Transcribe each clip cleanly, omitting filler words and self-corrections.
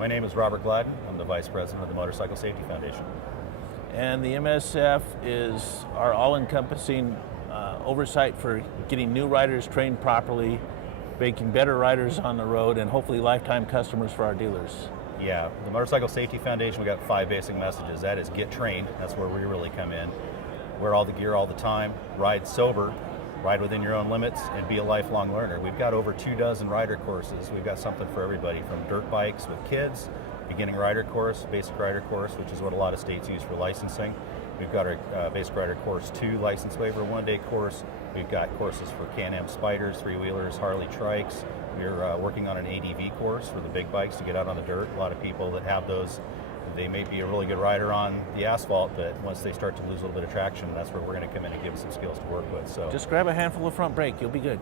My name is Robert Gladden. I'm the Vice President of the Motorcycle Safety Foundation. And the MSF is our all-encompassing oversight for getting new riders trained properly, making better riders on the road, and hopefully lifetime customers for our dealers. Yeah, the Motorcycle Safety Foundation, we got 5 basic messages. That is get trained, that's where we really come in. Wear all the gear all the time, ride sober, ride within your own limits, and be a lifelong learner. We've got over 24 rider courses. We've got something for everybody, from dirt bikes with kids, beginning rider course, basic rider course, which is what a lot of states use for licensing. We've got our basic rider course 2 license waiver 1-day course. We've got courses for Can-Am Spyders, 3-wheelers, Harley trikes. We're working on an ADV course for the big bikes to get out on the dirt. A lot of people that have those, they may be a really good rider on the asphalt, but once they start to lose a little bit of traction, that's where we're going to come in and give them some skills to work with. So just grab a handful of front brake, you'll be good.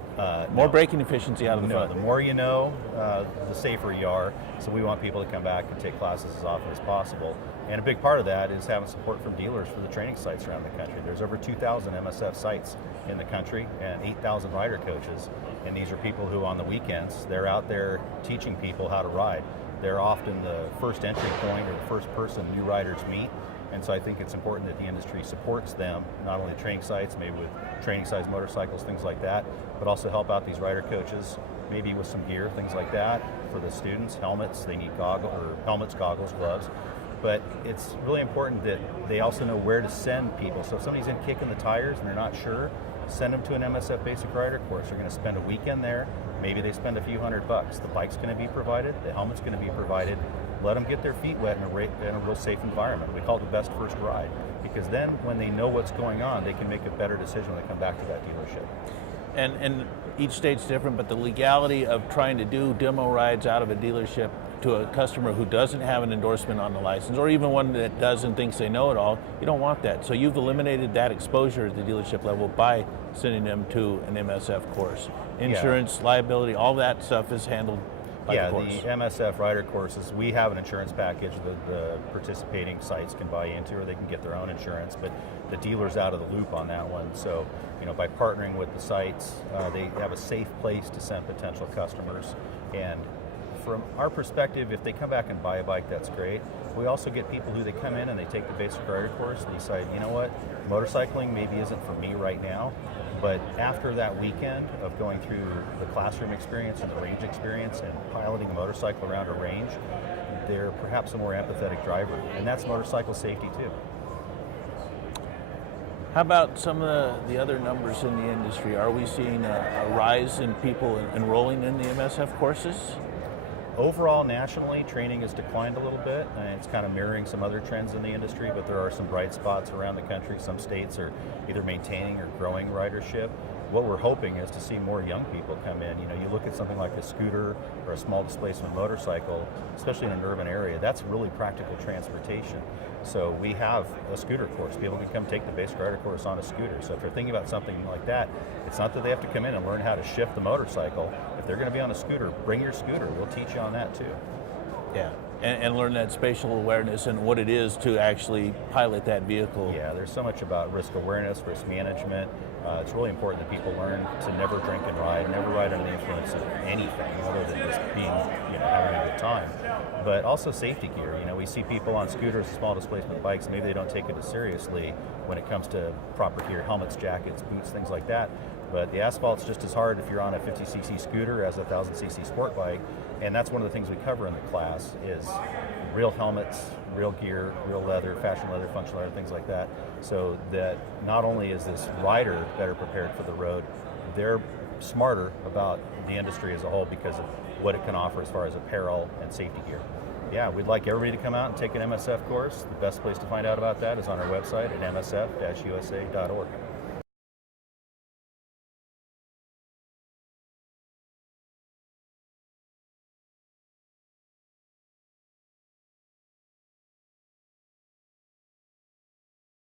More braking efficiency out of the front. The more you know, the safer you are. So we want people to come back and take classes as often as possible. And a big part of that is having support from dealers for the training sites around the country. There's over 2,000 MSF sites in the country and 8,000 rider coaches. And these are people who on the weekends, they're out there teaching people how to ride. They're often the first entry point or the first person new riders meet. And so I think it's important that the industry supports them, not only training sites, maybe with training size motorcycles, things like that, but also help out these rider coaches, maybe with some gear, things like that for the students, helmets, they need helmets, goggles, gloves. But it's really important that they also know where to send people. So if somebody's in kicking the tires and they're not sure, send them to an MSF basic rider course. They're going to spend a weekend there. Maybe they spend a few $100. The bike's going to be provided, the helmet's going to be provided. Let them get their feet wet in a real safe environment. We call it the best first ride, because then when they know what's going on, they can make a better decision when they come back to that dealership. And each state's different, but the legality of trying to do demo rides out of a dealership to a customer who doesn't have an endorsement on the license, or even one that does and thinks they know it all, you don't want that. So you've eliminated that exposure at the dealership level by sending them to an MSF course. Insurance, liability, all that stuff is handled by the course. The MSF rider courses, we have an insurance package that the participating sites can buy into, or they can get their own insurance, but the dealer's out of the loop on that one. So, by partnering with the sites, they have a safe place to send potential customers. And from our perspective, if they come back and buy a bike, that's great. We also get people who they come in and they take the basic rider course and decide, you know what, motorcycling maybe isn't for me right now, but after that weekend of going through the classroom experience and the range experience and piloting a motorcycle around a range, they're perhaps a more empathetic driver, and that's motorcycle safety too. How about some of the other numbers in the industry? Are we seeing a rise in people enrolling in the MSF courses? Overall, nationally, training has declined a little bit, and it's kind of mirroring some other trends in the industry, but there are some bright spots around the country. Some states are either maintaining or growing ridership. What we're hoping is to see more young people come in. You look at something like a scooter or a small displacement motorcycle, especially in an urban area, that's really practical transportation. So we have a scooter course. People can come take the basic rider course on a scooter. So if they're thinking about something like that, it's not that they have to come in and learn how to shift the motorcycle. If they're going to be on a scooter, bring your scooter. We'll teach you on that too. Yeah, and learn that spatial awareness and what it is to actually pilot that vehicle. Yeah, there's so much about risk awareness, risk management. It's really important that people learn to never drink and ride, never ride under the influence of anything other than just being, having a good time. But also safety gear. We see people on scooters, small displacement bikes, maybe they don't take it as seriously when it comes to proper gear, helmets, jackets, boots, things like that. But the asphalt's just as hard if you're on a 50cc scooter as a 1000cc sport bike. And that's one of the things we cover in the class is real helmets, real gear, real leather, fashion leather, functional leather, things like that. So that not only is this rider better prepared for the road, they're smarter about the industry as a whole because of what it can offer as far as apparel and safety gear. Yeah, we'd like everybody to come out and take an MSF course. The best place to find out about that is on our website at msf-usa.org.